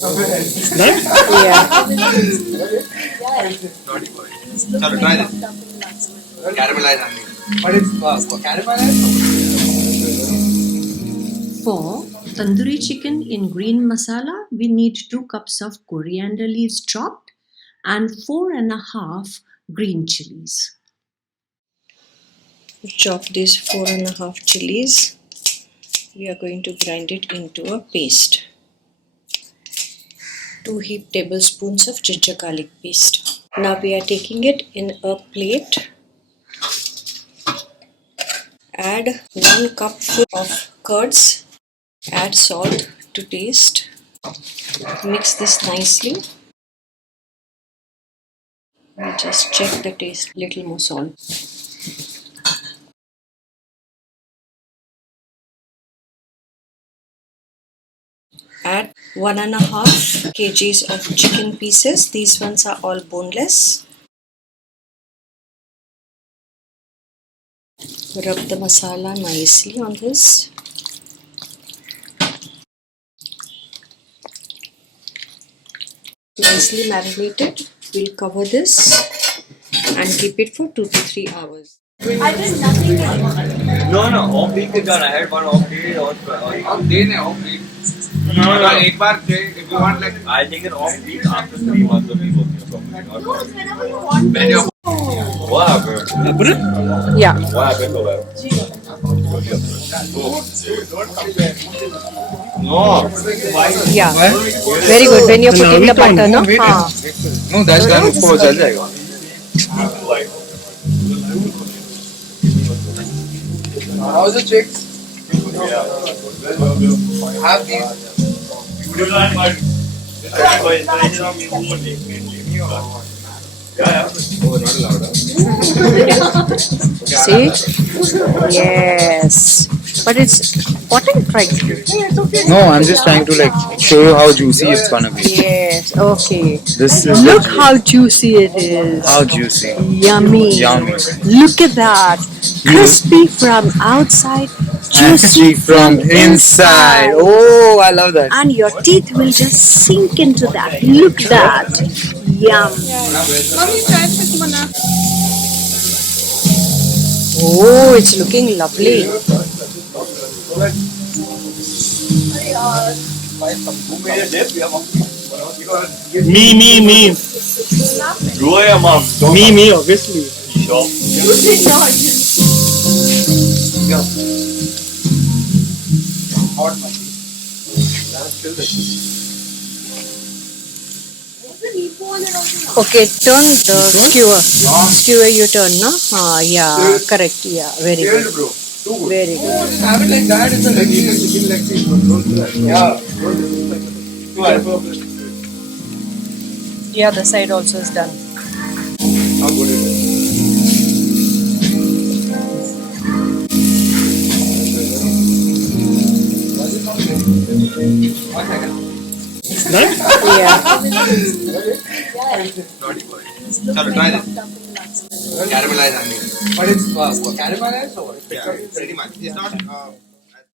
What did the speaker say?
Yeah. Naughty boy. Chalo, try this. Caramelized onion. But it's caramelized? For tandoori chicken in green masala, we need 2 cups of coriander leaves chopped and 4.5 green chillies. Chop these 4.5 chilies. We are going to grind it into a paste. 2 heaped tablespoons of ginger garlic paste. Now we are taking it in a plate. Add 1 cupful of curds. Add salt to taste. Mix this nicely. We just check the taste, little more salt. Add 1.5 kgs of chicken pieces. These ones are all boneless. Rub the masala nicely on this. Nicely marinated. We'll cover this and keep it for 2 to 3 hours. I did nothing. No, off week is done. I had one off day or off day ne off week. No. एक बार if you want like I take an off week after 3 months of me working properly. No, it's whenever you want. When you're what happened? Yeah. What happened to her? No. Yeah. Very good. When you're putting the butter, no? No, that's done. उसको चल जाएगा. How's the chicks? Have these. See? Yes. But it's potting right. No, I'm just trying to like show you how juicy it's gonna be. Yes. Okay. This is Look how juicy it is. how juicy. Yummy. Yummy. Look at that. Crispy from outside, juicy from inside. Oh, I love that. and your teeth will just sink into that. Look that. Yum. Mommy, try this one. Oh, it's looking lovely. Me. You are your mom. Me, obviously. Sure. You did not. Hot monkey. Let's kill this. Okay, turn the skewer. Skewer you turn, no? Yeah, correct. Yeah, very good. Killed, bro. Too good. Very good. Just have it like that. It's a leg chicken leg piece. Don't do that. Yeah. The other side also is done. How good it is. One second. Yeah. Naughty boy. Chalo, try this. Caramelized onion. But it's caramelized or what? Yeah, pretty much. It's not.